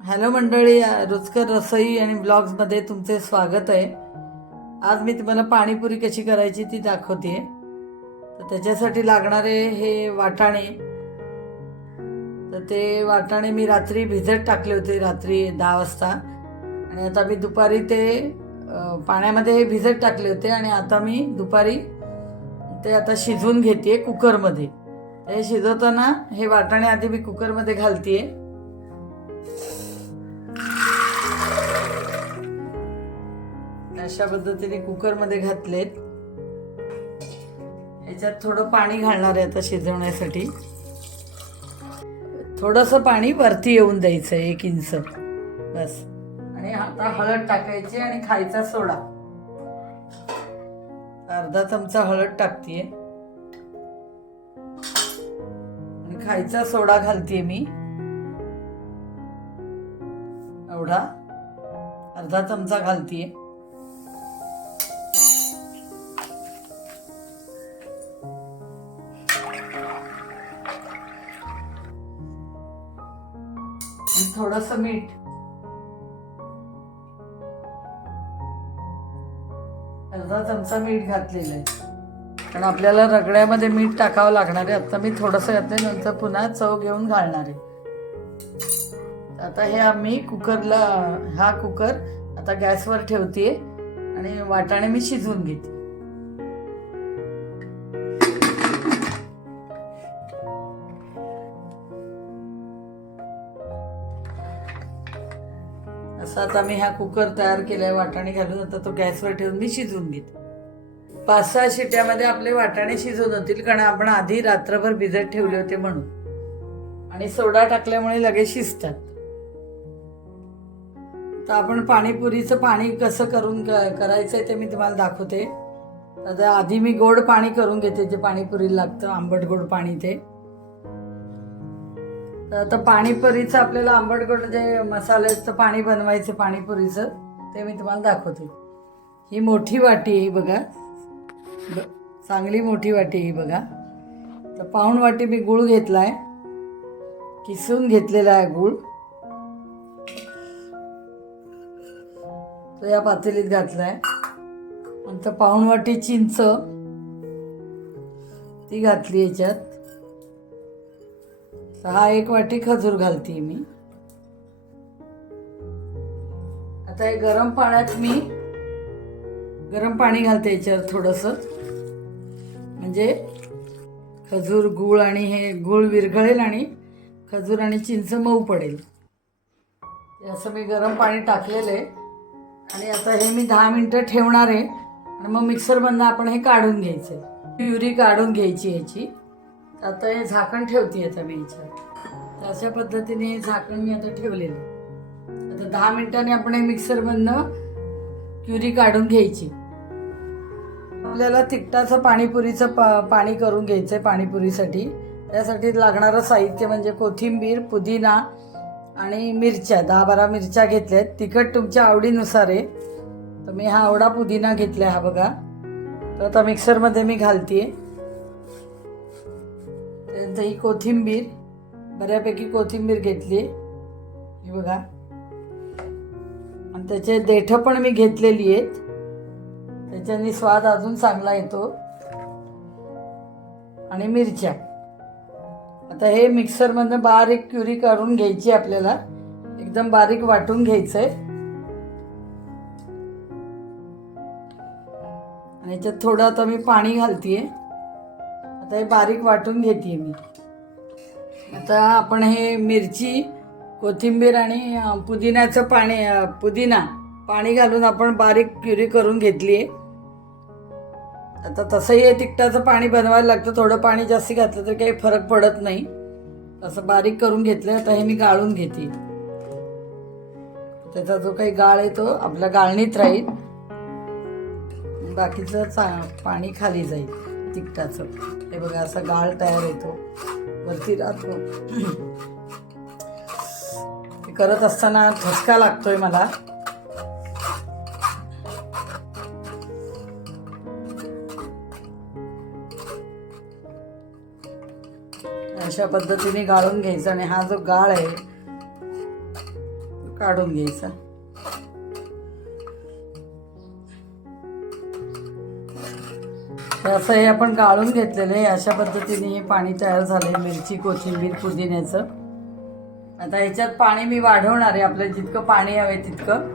Hello मंडळी रुचकर रसोई आणि ब्लॉग्समध्ये तुमचे स्वागत आहे. आज मी तुम्हाला पाणीपुरी कशी करायची ती दाखवते तर त्याच्यासाठी लागणारे हे वाटाणे. तर ते वाटाणे मी रात्री भिजत टाकले होते रात्री दहा वाजता. आणि आता मी दुपारी ते पाण्यामध्ये पाण्यामध्ये भिजत टाकले होते आणि आता मी दुपारी ते आता शिजवून घेते कुकरमध्ये. हे शिजवताना हे वाटाणे आधी मी कुकरमध्ये घालते अशा पद्धतीने कुकरमध्ये घातलेत. याच्यात थोडं पाणी घालणार आहे आता शिजवण्यासाठी. थोडंसं पाणी वरती येऊन द्यायचं एक इंच. बस. आणि आता हळद टाकायची आणि खायचा सोडा. अर्धा चमचा हळद टाकतीये. खायचा सोडा घालतीये मी. एवढा अर्धा चमचा घालतीये. थोडस मीठ. अर्धा चमचा मीठ घातलेलं आहे. कारण आपल्याला रगड्यामध्ये मीठ टाकावं लागणार आहे. आता मी थोडंसं घातलं नंतर पुन्हा चव घेऊन घालणार आहे. आता हे आम्ही कुकरला हा कुकर आता गॅसवर ठेवते आणि वाटाणे मी शिजवून घेते. असं आता मी हा कुकर तयार केलाय वाटाणे घालून आता तो गॅसवर ठेवून मी शिजवून घेते. पाच सहा शिट्यामध्ये आपले वाटाणे शिजत होतील कारण आपण आधी रात्रभर भिजत ठेवले होते म्हणून. आणि सोडा टाकल्यामुळे लगेच शिजतात. तर आपण पाणीपुरीचं पाणी कसं करून क- करायचंय ते मी तुम्हाला दाखवते. आता आधी मी गोड पाणी करून घेते जे पाणीपुरीला लागतं आंबट गोड पाणी ते. तर आता पाणीपुरीचं आपल्याला आंबट गोड जे मसाल्याचं पाणी बनवायचं पाणीपुरीचं ते मी तुम्हाला दाखवते. ही मोठी वाटी आहे बघा. चांगली मोठी वाटी ही बघा. तर पाऊण वाटी मी गुळ आहे किसून घेतलेला आहे गुळ. तो या पातेलीत आहे नंतर पाऊण वाटी चिंच. ती घातली याच्यात. सहा एक वाटी खजूर घालते मी. आता हे गरम पाण्यात मी गरम पाणी घालते याच्यावर थोडंसं. म्हणजे खजूर गुळ आणि हे गुळ विरघळेल आणि खजूर आणि चिंच मऊ पडेल. असं मी गरम पाणी टाकलेलं आहे. आणि आता हे मी दहा मिनटं ठेवणार आहे. आणि मग मिक्सरमधनं आपण हे काढून घ्यायचं प्युरी काढून घ्यायची ह्याची. आता हे झाकण ठेवते आता मी ह्याच्यावर तर अशा पद्धतीने हे झाकण मी आता ठेवलेलं आता दहा मिनिटांनी आपण हे मिक्सरमधनं प्युरी काढून घ्यायची. आपल्याला तिखटाचं पाणीपुरीचं पा पाणी करून घ्यायचं आहे पाणीपुरीसाठी. त्यासाठी लागणारं साहित्य म्हणजे कोथिंबीर पुदिना आणि मिरच्या दहा बारा मिरच्या घेतल्या आहेत तिखट तुमच्या आवडीनुसार आहे. तर मी हा आवडा पुदिना घेतला आहे हा बघा. तर आता मिक्सरमध्ये मी घालते त्यानंतर ही कोथिंबीर बऱ्यापैकी कोथिंबीर घेतली ही बघा. आणि त्याचे देठं पण मी घेतलेली आहेत. त्याच्याने स्वाद अजून चांगला येतो. आणि मिरच्या. आता हे मिक्सरमधनं बारीक क्युरी काढून घ्यायची आपल्याला. एकदम बारीक वाटून घ्यायचंय. आणि याच्यात थोडं आता मी पाणी घालतीये. आता हे बारीक वाटून घेते मी. आता आपण हे मिरची कोथिंबीर आणि पुदिन्याचं पाणी पुदिना पाणी घालून आपण बारीक प्युरी करून घेतली आहे आता तसंही हे तिखटाचं पाणी बनवायला लागतं. थोडं पाणी जास्त घातलं तर काही फरक पडत नाही. असं बारीक करून घेतलं आता हे मी गाळून घेते. त्याचा जो काही गाळ आहे तो आपल्या गाळणीत राहील. बाकीचं चा पाणी खाली जाईल तिखटाचं. हे बघा असा गाळ तयार येतो. वरती राहतो. करत असताना ठसका लागतोय मला. अशा पद्धतीने गाळून घ्यायचा आणि हा जो गाळ आहे तो काढून घ्यायचा. तर असं हे आपण गाळून घेतलेलं आहे. अशा पद्धतीने हे पाणी तयार झालंय मिरची कोथिंबीर पुदिन्याचं. आता ह्याच्यात पाणी मी वाढवणार आहे. आपल्याला जितकं पाणी हवे तितकं.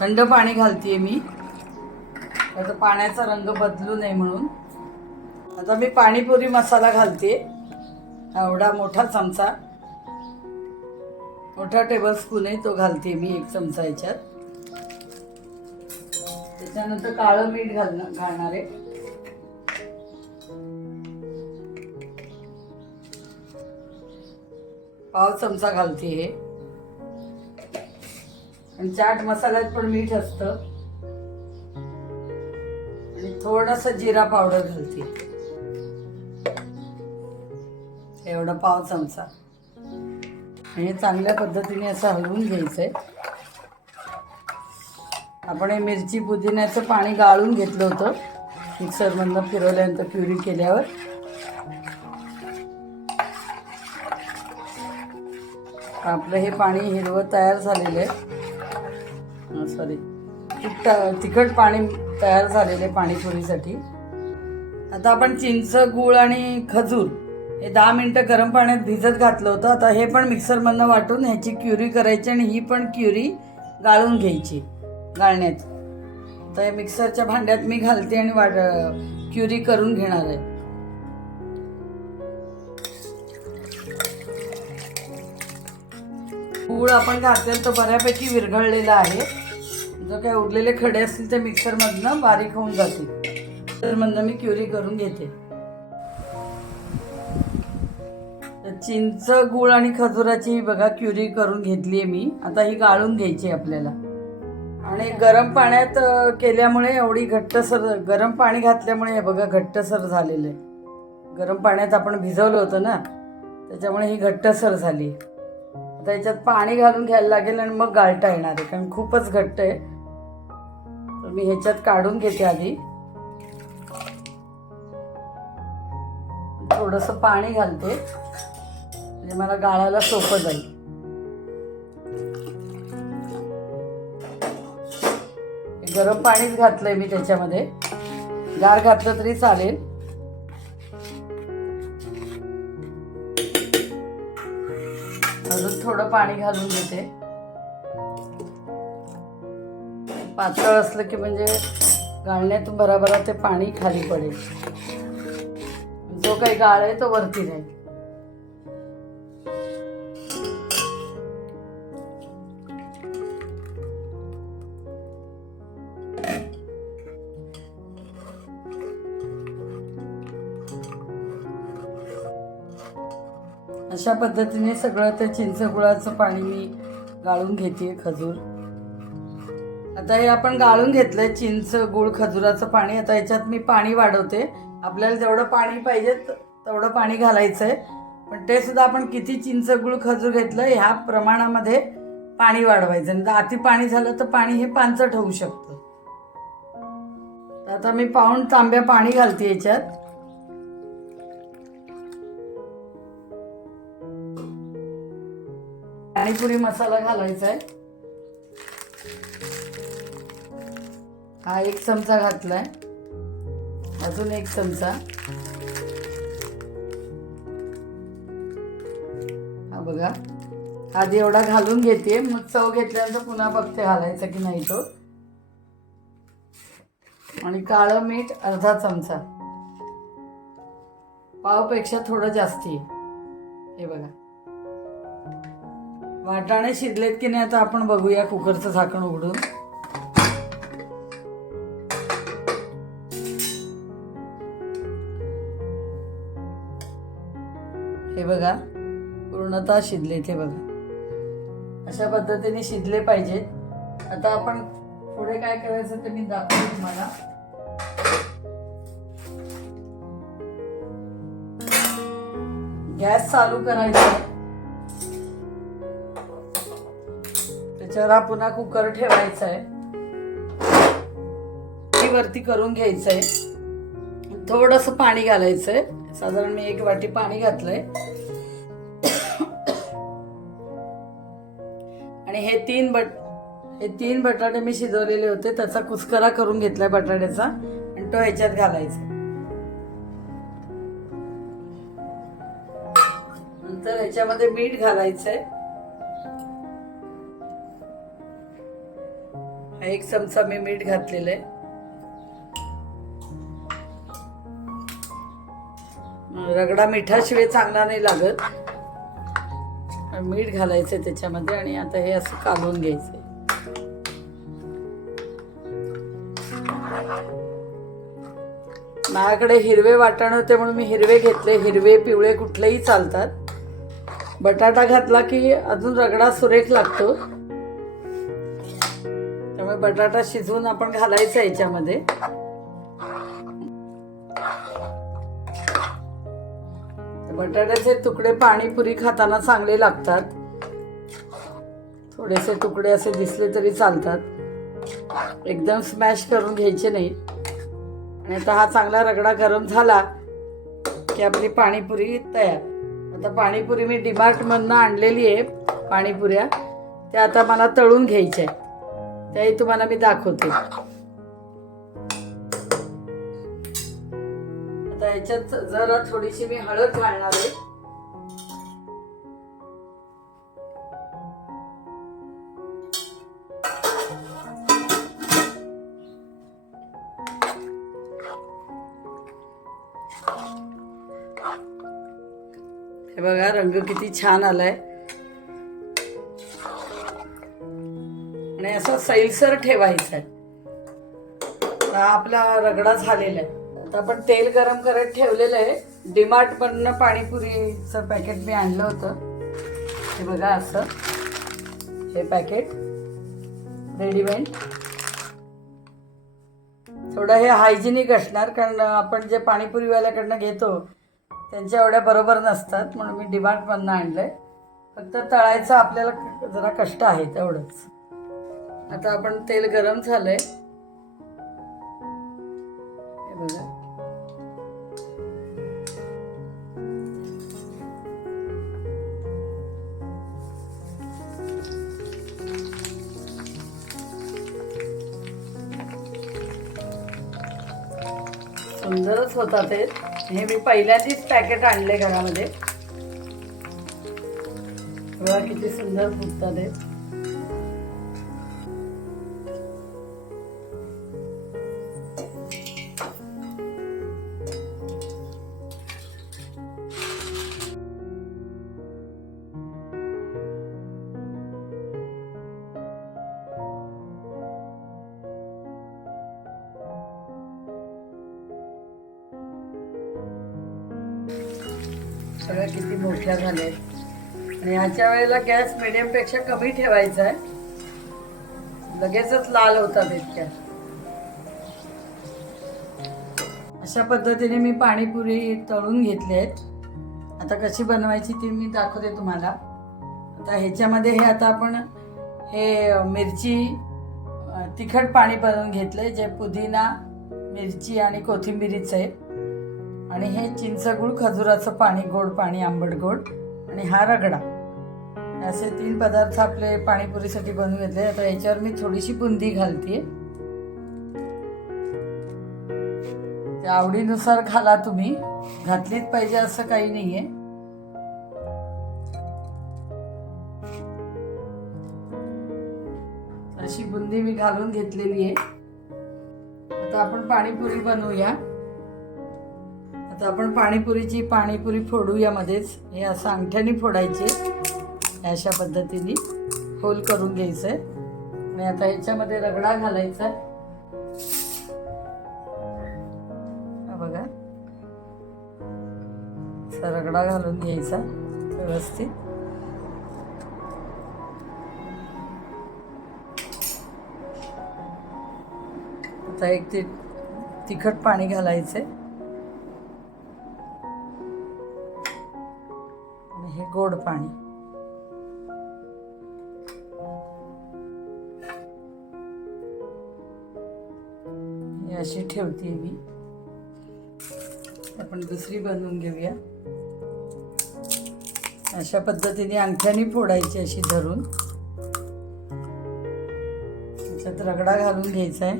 थंड पाणी घालतीये मी. त्याचा पाण्याचा रंग बदलू नये म्हणून. आता मी पाणीपुरी मसाला घालते. एवढा मोठा चमचा. मोठा टेबल स्पून आहे तो घालते मी एक चमचा याच्यात. त्याच्यानंतर काळं मीठ घालणं घालणार आहे. पाव चमचा घालते हे. आणि चाट मसाल्यात पण मीठ असतं. आणि थोडस जिरा पावडर घालते. एवढा पाव चमचा. आणि हे चांगल्या पद्धतीने असं हलवून घ्यायचं आहे आपण हे मिरची पुदिन्याचं पाणी गाळून घेतलं होतं. मिक्सरमधनं फिरवल्यानंतर प्युरी केल्यावर. आपलं हे पाणी हिरवं तयार झालेलं आहे. सॉरी तिखट तिखट पाणी तयार झालेलं आहे पाणीपुरीसाठी. आता आपण चिंच गूळ आणि खजूर हे दहा मिनटं गरम पाण्यात भिजत घातलं होतं. आता हे पण मिक्सरमधनं वाटून ह्याची क्युरी करायची आणि ही पण क्युरी गाळून घ्यायची गाळण्यात. तर हे मिक्सरच्या भांड्यात मी घालते आणि वाट क्युरी करून घेणार आहे. गूळ आपण घातलेलं तो बऱ्यापैकी विरघळलेला आहे. जो काही उरलेले खडे असतील ते मिक्सरमधनं बारीक होऊन जातील. मिक्सरमधनं मी क्युरी करून घेते. चिंच गूळ आणि खजुराची ही बघा क्युरी करून घेतली आहे मी. आता ही गाळून घ्यायची आहे आपल्याला. आणि गरम पाण्यात केल्यामुळे एवढी घट्टसर गरम पाणी घातल्यामुळे हे बघा घट्टसर झालेलं आहे. गरम पाण्यात आपण भिजवलं होतं ना त्याच्यामुळे ही घट्टसर झाली. आता याच्यात पाणी घालून घ्यायला लागेल आणि मग गाळटा येणार आहे कारण खूपच घट्ट आहे. तर मी ह्याच्यात काढून घेते आधी. थोडंसं पाणी घालते. म्हणजे मला गाळायला सोपं जाईल. गरम पाणीच घातलंय मी त्याच्यामध्ये. गार घातलं तरी चालेल. अजून थोडं पाणी घालून घेते. पातळ असलं की म्हणजे गाळण्यातून बराबरा ते पाणी खाली पडेल. जो काही गाळ आहे तो वरती राहील. अशा पद्धतीने सगळं ते चिंच गुळाचं पाणी मी गाळून घेते खजूर. आता हे आपण गाळून घेतलंय चिंच गुळ खजुराचं पाणी. आता याच्यात मी पाणी वाढवते. आपल्याला जेवढं पाणी पाहिजे तेवढं पाणी घालायचं आहे पण ते सुद्धा आपण किती चिंच गुळ खजूर घेतलं ह्या प्रमाणामध्ये पाणी वाढवायचं. आणि अति पाणी झालं तर पाणी हे पांचट होऊ शकतं. आता मी पाऊण तांब्या पाणी घालते याच्यात. पाणीपुरी मसाला घालायचा आहे हा एक चमचा घातलाय. अजून एक चमचा. हा बघा. आधी एवढा घालून घेते. मग चव घेतल्यानंतर पुन्हा बघते घालायचा की नाही तो. आणि काळं मीठ अर्धा चमचा. पावपेक्षा थोडं जास्ती. आहे. हे बघा. वाटाणे शिजलेत की नाही आता आपण बघूया कुकरचं झाकण उघडून. हे बघा पूर्णतः शिजले हे बघा. अशा पद्धतीने शिजले पाहिजे आता आपण पुढे काय करायचं ते मी दाखवते तुम्हाला. गॅस चालू करायचा. आहे. हा पुन्हा कुकर ठेवायचा आहे ती वरती करून घ्यायचंय. थोडस पाणी घालायचंय. साधारण मी एक वाटी पाणी घातलंय. आणि हे तीन बट हे तीन बटाटे मी शिजवलेले होते. त्याचा कुस्करा करून घेतलाय बटाट्याचा. आणि तो ह्याच्यात घालायचा. नंतर ह्याच्यामध्ये मीठ घालायचंय. एक चमचा मी मीठ घातलेलं आहे. रगडा मिठाशिवाय चांगला नाही लागत. मीठ घालायचं त्याच्यामध्ये आणि आता हे असं कालवून घ्यायचं माझ्याकडे हिरवे वाटाणे होते म्हणून मी हिरवे घेतले. हिरवे पिवळे कुठलेही चालतात. बटाटा घातला की अजून रगडा सुरेख लागतो. बटाटा शिजवून आपण घालायचा याच्यामध्ये. बटाट्याचे तुकडे पाणीपुरी खाताना चांगले लागतात. थोडेसे तुकडे असे दिसले तरी चालतात. एकदम स्मॅश करून घ्यायचे नाही. आणि आता हा चांगला रगडा गरम झाला की आपली पाणीपुरी तयार. आता पाणीपुरी मी डिमार्टमधनं आणलेली आहे पाणीपुऱ्या. त्या आता मला तळून घ्यायच्या आहे त्याही तुम्हाला मी दाखवते. आता याच्यात जरा थोडीशी मी हळद घालणार आहे. हे बघा रंग किती छान आलाय. आणि असं सैलसर ठेवायचं आहे आपला रगडा झालेला आहे. आता आपण तेल गरम करत ठेवलेलं आहे. डिमार्ट मधनं पाणीपुरीचं पॅकेट मी आणलं होतं. हे बघा असं. हे पॅकेट. रेडीमेड थोडं हे हायजिनिक असणार कारण आपण जे पाणीपुरीवाल्याकडनं घेतो त्यांच्या एवढ्या बरोबर नसतात म्हणून मी डिमार्टमधनं आणलंय. फक्त तळायचं आपल्याला जरा कष्ट आहे तेवढंच. आता आपण तेल गरम झालंय. हे बघा. सुंदरच होता ते. हे मी पहिल्यांदाच पॅकेट आणले घरामध्ये. बघा किती सुंदर फुटतात ते. आपल्याला गॅस मिडियमपेक्षा पेक्षा कमी ठेवायचा आहे. लगेचच लाल होतात इतक्या. अशा पद्धतीने मी पाणीपुरी तळून घेतली आहेत. आता कशी बनवायची ती मी दाखवते तुम्हाला. आता ह्याच्यामध्ये हे आता आपण हे मिरची तिखट पाणी बनवून आहे जे पुदिना मिरची आणि कोथिंबिरीचं आहे. आणि हे चिंचगुळ खजुराचं पाणी गोड पाणी आंबट गोड आणि हा रगडा. असे तीन पदार्थ आपले पाणीपुरीसाठी बनवून घेतले. आता याच्यावर मी थोडीशी बुंदी घालते. त्या आवडीनुसार खाला तुम्ही. घातलीच पाहिजे असं काही नाहीये. अशी बुंदी मी घालून घेतलेली आहे. आता आपण पाणीपुरी बनवूया. आता आपण पाणीपुरीची पाणीपुरी फोडूया मध्येच. हे असं अंगठ्याने फोडायचे. अशा पद्धतीने होल करून घ्यायचं आहे आणि आता याच्यामध्ये रगडा घालायचा आहे बघा. असा रगडा घालून घ्यायचा व्यवस्थित. आता एक ते तिखट पाणी घालायचंय. आणि हे गोड पाणी. ठेवते मी. आपण दुसरी बनवून घेऊया. अशा पद्धतीने अंगठ्याने फोडायची अशी धरून. त्याच्यात रगडा घालून घ्यायचा आहे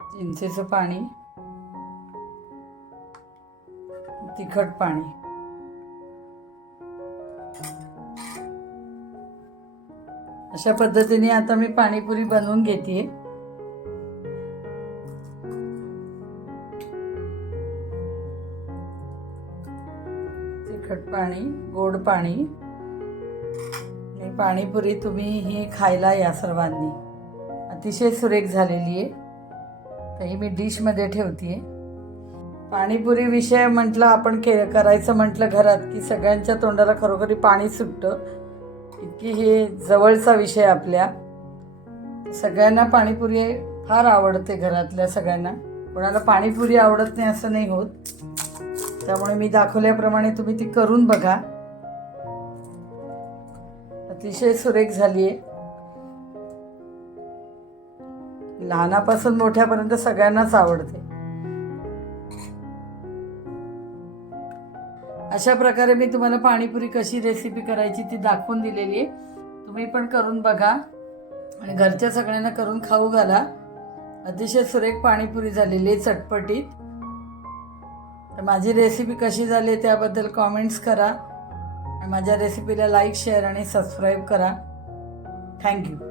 चिंचेचं पाणी. तिखट पाणी. अशा पद्धतीने आता मी पाणीपुरी बनवून घेते. तिखट पाणी गोड पाणी आणि पाणीपुरी तुम्ही ही खायला या सर्वांनी. अतिशय सुरेख झालेली आहे. तर ही मी डिशमध्ये ठेवते पाणीपुरी विषय म्हटलं आपण के करायचं म्हटलं घरात की सगळ्यांच्या तोंडाला खरोखरी पाणी सुटतं. इतकी ही जवळचा विषय आपल्या. सगळ्यांना पाणीपुरी फार आवडते घरातल्या सगळ्यांना. कोणाला पाणीपुरी आवडत नाही असं नाही होत. त्यामुळे मी दाखवल्याप्रमाणे तुम्ही ती करून बघा. अतिशय सुरेख झाली आहे. लहानापासून मोठ्यापर्यंत सगळ्यांनाच आवडते. अशा प्रकारे मी तुम्हाला पाणीपुरी कशी रेसिपी करायची ती दाखवून दिलेली आहे. तुम्ही पण करून बघा आणि घरच्या सगळ्यांना करून खाऊ घाला. अतिशय सुरेख पाणीपुरी झालेली आहे चटपटीत. तर माझी रेसिपी कशी झाली आहे त्याबद्दल कॉमेंट्स करा आणि माझ्या रेसिपीला लाईक शेअर आणि सबस्क्राईब करा. Thank you